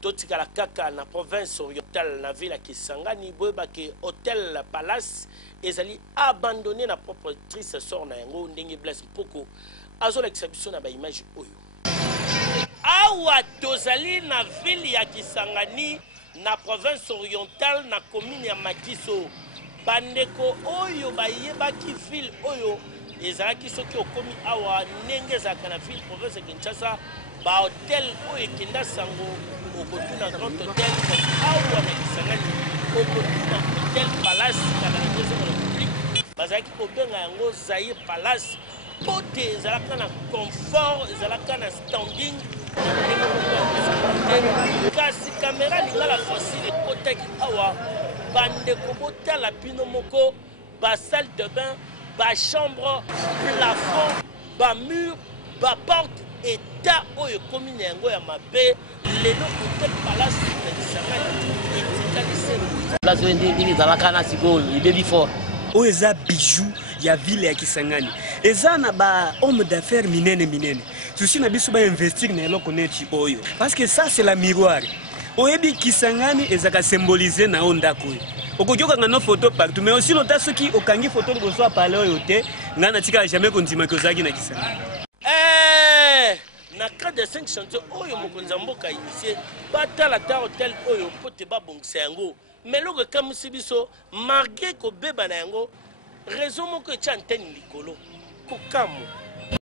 totikala kaka na province orientale na ville ya Kisangani boyeba ke hôtel Palace ezali abandonné na propriétrice sort na yango ndenge Blaise Mpoko azolekisa biso na baimage oyo awa tozali na ville ya Kisangani na province orientale na commune ya Makiso bandeko oyo bayebaki ville oyo ezalaki soki okomi awa ndenge ezalaka na ville province ya Kinshasa ba hotel oyo ekenda sango okotuna grand hotel awa na Kisangani okotuna hotel Palace kana na deuxième république bazalaki kobenga yango Zaïre Palace pote ezalaka na confort ezalaka na standing kasi caméra lingala facile ekotaki awa bandeko botala bino moko ba salle de bain ba chambre plafond ba mur ba porte eta oyo commune yango ya mabe lelo hotel Palace na Kisangani etikali selo place ndini zalaka na siko ibebi fort oyo eza bijou ya ville ya Kisangani eza na ba homme d'affaires minene susi na biso ba investir na eloko neti oyo parce que ça c'est la miroir oyebi Kisangani ezaka symboliser na ondako oyo okoyoka ngana photo partout mais aussi lota soki okangi photo liboso ya pale oyo te ngana tika jamais kondima ke ozaki na Kisangani na cas de 5 chantiers oyo mokonzi mboka initié batala ta hotel oyo pote babongisa yango mais loko kamusi biso marqué ko beba na yango raison moko etya antenne likolo kokamu